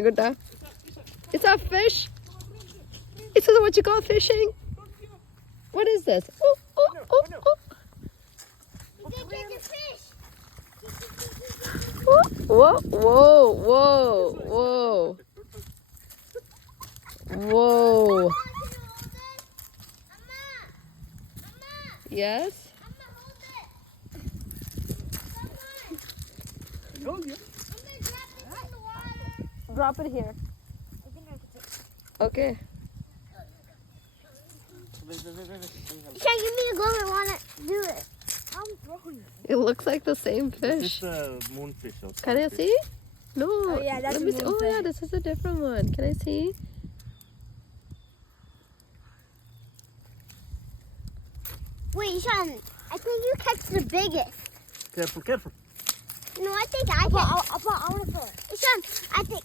Gutta. It's a fish. Is this what you call fishing? What is this? Oh, oh, oh, oh. Whoa, whoa, whoa, whoa. Whoa. Yes? Drop it here. Okay. Give me a glove. I want to do it. I'm throwing it. It looks like the same fish. This is a moonfish. Can I see? No. Oh, yeah, that's Let a me see. Oh, moonfish. yeah, this is a different one. Can I see? Wait, Sean. I think you catch the biggest. Careful, careful. No, I think I want to throw it. Sean, I think